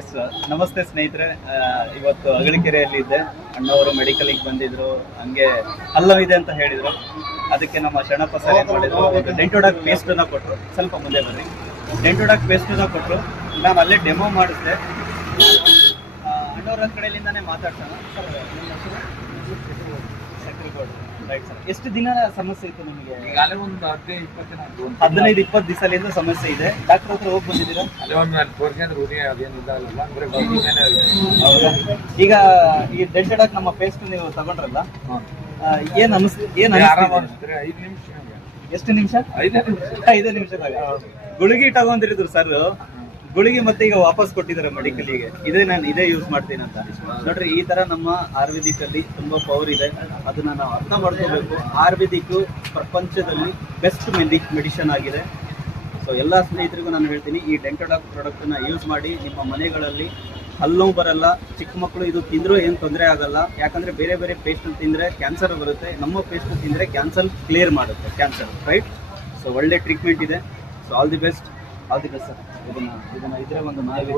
S ನಮಸ್ತೆ ಸ್ನೇಹಿತರೆ. ಇವತ್ತು ಅಗಳಿಕೆರೆಯಲ್ಲಿ ಇದ್ದೆ. ಅಣ್ಣವರು ಮೆಡಿಕಲಿಗೆ ಬಂದಿದ್ರು, ಹಂಗೆ ಹಲ್ಲವಿದೆ ಅಂತ ಹೇಳಿದ್ರು. ಅದಕ್ಕೆ ನಮ್ಮ ಶರಣಪ್ಪ ಸರ್ ಏನು ಮಾಡಿದ್ರು, ಒಂದು ಡೆಂಟೋಡಾಕ್ ಪೇಸ್ಟನ್ನ ಕೊಟ್ಟರು. ಸ್ವಲ್ಪ ಮುಂದೆ ಬರ್ರಿ. ಡೆಂಟೋಡಾಕ್ ಪೇಸ್ಟನ್ನ ಕೊಟ್ಟರು. ನಾನು ಅಲ್ಲೇ ಡೆಮೋ ಮಾಡಿಸಿದೆ. ಅಣ್ಣವ್ರ ಕಡೆಯಿಂದಾನೇ ಮಾತಾಡ್ಸೋಣ ಸರ್. ನಿಮ್ಮ ಹೆಸರು ಶಂಕರಗೌಡ, ರೈಟ್ ಸರ್. ಎಷ್ಟು ದಿನ ಸಮಸ್ಯೆ ಇತ್ತು ನಿಮಗೆ? ಈಗಾಗಲೇ ಒಂದು 15-20 ದಿವಸದಿಂದ ಸಮಸ್ಯೆ ಇದೆ. ಡಾಕ್ಟರ್ ಹತ್ರ ಹೋಗಿ ಬಂದಿದ್ದೀರಾ? ಹೌದಾ? ಈಗ ಈ ಡೆಂಟೋಡಾಕ್ ನಮ್ಮ ಪೇಸ್ಟ್ ನೀವು ತಗೊಂಡ್ರಲ್ಲ, ಏನ್ ಅನಿಸ್ತಿದೆ? ಎಷ್ಟು ನಿಮಿಷ? 5 ನಿಮಿಷದಾಗ ಗುಳಿಗೆ ತಗೊಂಡಿರಿದ್ರು ಸರ್. ಗುಳಿಗೆ ಮತ್ತೆ ಈಗ ವಾಪಸ್ ಕೊಟ್ಟಿದ್ದಾರೆ ಮೆಡಿಕಲಿಗೆ. ಇದೇ ಯೂಸ್ ಮಾಡ್ತೀನಿ ಅಂತ ನೋಡ್ರಿ. ಈ ತರ ನಮ್ಮ ಆಯುರ್ವೇದಿಕ್ ಅಲ್ಲಿ ತುಂಬಾ ಪವರ್ ಇದೆ. ಅದನ್ನ ನಾವು ಅರ್ಥ ಮಾಡ್ಕೋಬೇಕು. ಆಯುರ್ವೇದಿಕ್ ಪ್ರಪಂಚದಲ್ಲಿ ಬೆಸ್ಟ್ ಮೆಡಿಷನ್ ಆಗಿದೆ. ಸೊ ಎಲ್ಲಾ ಸ್ನೇಹಿತರಿಗೂ ನಾನು ಹೇಳ್ತೀನಿ, ಈ ಡೆಂಟೋಡಾಕ್ ಪ್ರಾಡಕ್ಟ್ ನ ಯೂಸ್ ಮಾಡಿ. ನಿಮ್ಮ ಮನೆಗಳಲ್ಲಿ ಹಲ್ಲು ಬರಲ್ಲ. ಚಿಕ್ಕ ಮಕ್ಕಳು ಇದು ತಿಂದ್ರೂ ಏನು ತೊಂದರೆ ಆಗಲ್ಲ. ಯಾಕಂದ್ರೆ ಬೇರೆ ಬೇರೆ ಪೇಸ್ಟ್ ತಿಂದ್ರೆ ಕ್ಯಾನ್ಸರ್ ಬರುತ್ತೆ. ನಮ್ಮ ಪೇಸ್ಟ್ ತಿಂದ್ರೆ ಕ್ಯಾನ್ಸರ್ ಕ್ಲಿಯರ್ ಮಾಡುತ್ತೆ, ಕ್ಯಾನ್ಸರ್, ರೈಟ್? ಸೊ ಒಳ್ಳೆ ಟ್ರೀಟ್ಮೆಂಟ್ ಇದೆ. So all the best sir. ಇದನ್ನ ಇದ್ರೆ ಒಂದು ಮನೇಲಿ